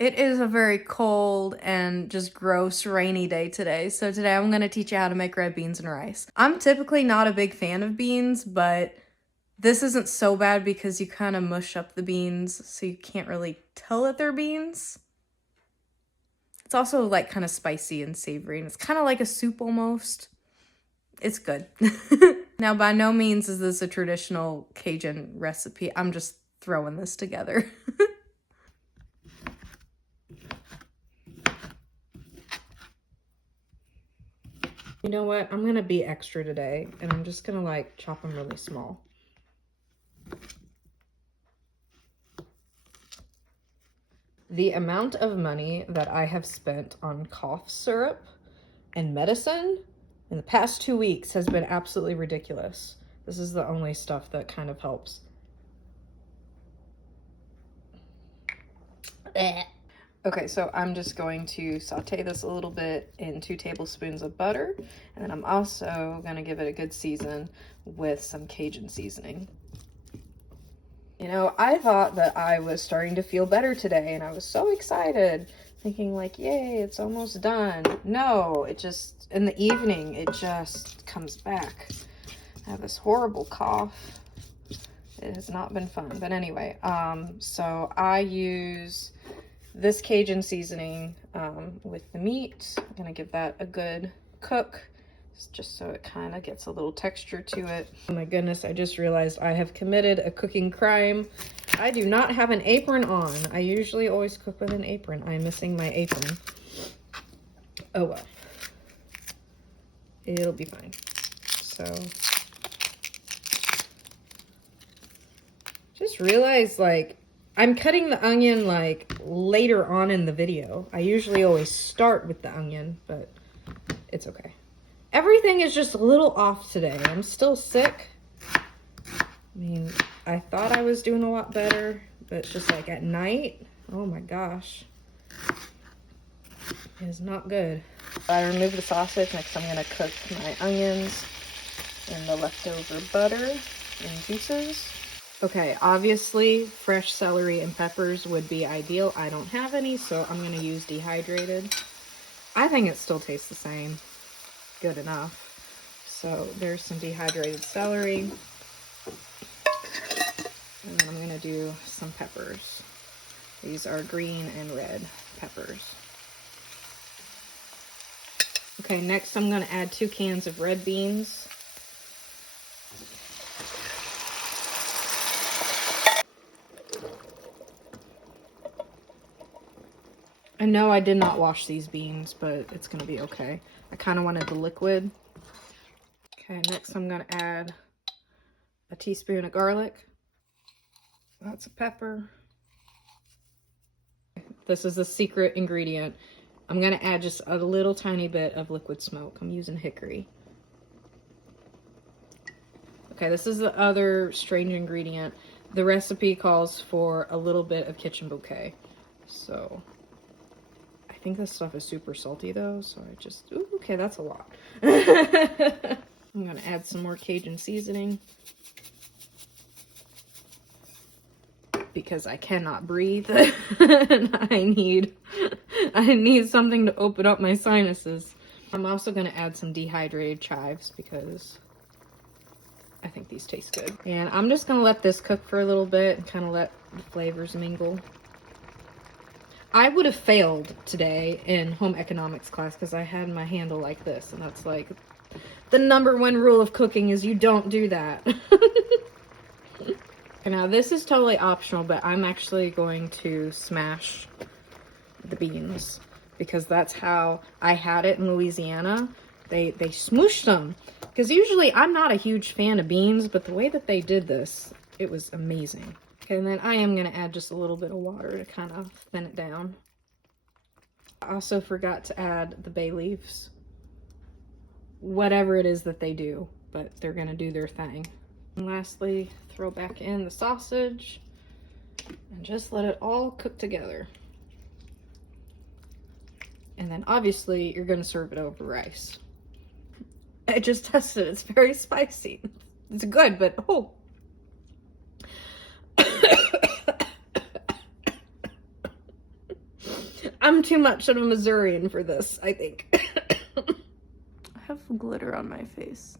It is a very cold and just gross rainy day today. So today I'm going to teach you how to make red beans and rice. I'm typically not a big fan of beans, but this isn't so bad because you kind of mush up the beans so you can't really tell that they're beans. It's also like kind of spicy and savory and it's kind of like a soup almost. It's good. Now, by no means is this a traditional Cajun recipe. I'm just throwing this together. You know what? I'm gonna be extra today, and I'm just gonna like chop them really small. The amount of money that I have spent on cough syrup and medicine in the past 2 weeks has been absolutely ridiculous. This is the only stuff that kind of helps. Okay, so I'm just going to saute this a little bit in 2 tablespoons of butter, and then I'm also gonna give it a good season with some Cajun seasoning. You know, I thought that I was starting to feel better today, and I was so excited, thinking like, yay, it's almost done. No, it just, in the evening, it just comes back. I have this horrible cough. It has not been fun, but anyway, so I use this Cajun seasoning with the meat. I'm gonna give that a good cook just so it kind of gets a little texture to it. Oh my goodness, I just realized I have committed a cooking crime. I do not have an apron on. I usually always cook with an apron. I'm missing my apron. Oh well. It'll be fine. So just realized like I'm cutting the onion like later on in the video. I usually always start with the onion, but it's okay. Everything is just a little off today. I'm still sick. I mean, I thought I was doing a lot better, but it's just like at night, oh my gosh. It is not good. I removed the sausage. Next I'm gonna cook my onions in the leftover butter and juices. Okay, obviously fresh celery and peppers would be ideal. I don't have any, so I'm gonna use dehydrated. I think it still tastes the same. Good enough. So there's some dehydrated celery. And then I'm gonna do some peppers. These are green and red peppers. Okay, next I'm gonna add 2 cans of red beans. I know I did not wash these beans, but it's gonna be okay. I kind of wanted the liquid. Okay, next I'm gonna add a teaspoon of garlic. That's a pepper. This is the secret ingredient. I'm gonna add just a little tiny bit of liquid smoke. I'm using hickory. Okay, this is the other strange ingredient. The recipe calls for a little bit of kitchen bouquet. So I think this stuff is super salty though, so I just, ooh, okay, that's a lot. I'm gonna add some more Cajun seasoning because I cannot breathe and I need something to open up my sinuses. I'm also gonna add some dehydrated chives because I think these taste good. And I'm just gonna let this cook for a little bit and kind of let the flavors mingle. I would have failed today in home economics class because I had my handle like this, and that's like the #1 rule of cooking is you don't do that. Now this is totally optional, but I'm actually going to smash the beans because that's how I had it in Louisiana. They smooshed them because usually I'm not a huge fan of beans, but the way that they did this, it was amazing. Okay, and then I am going to add just a little bit of water to kind of thin it down. I also forgot to add the bay leaves. Whatever it is that they do, but they're going to do their thing. And lastly, throw back in the sausage and just let it all cook together. And then obviously you're going to serve it over rice. I just tested it. It's very spicy. It's good, but oh. I'm too much of a Missourian for this, I think. I have glitter on my face.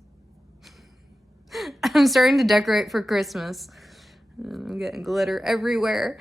I'm starting to decorate for Christmas. I'm getting glitter everywhere.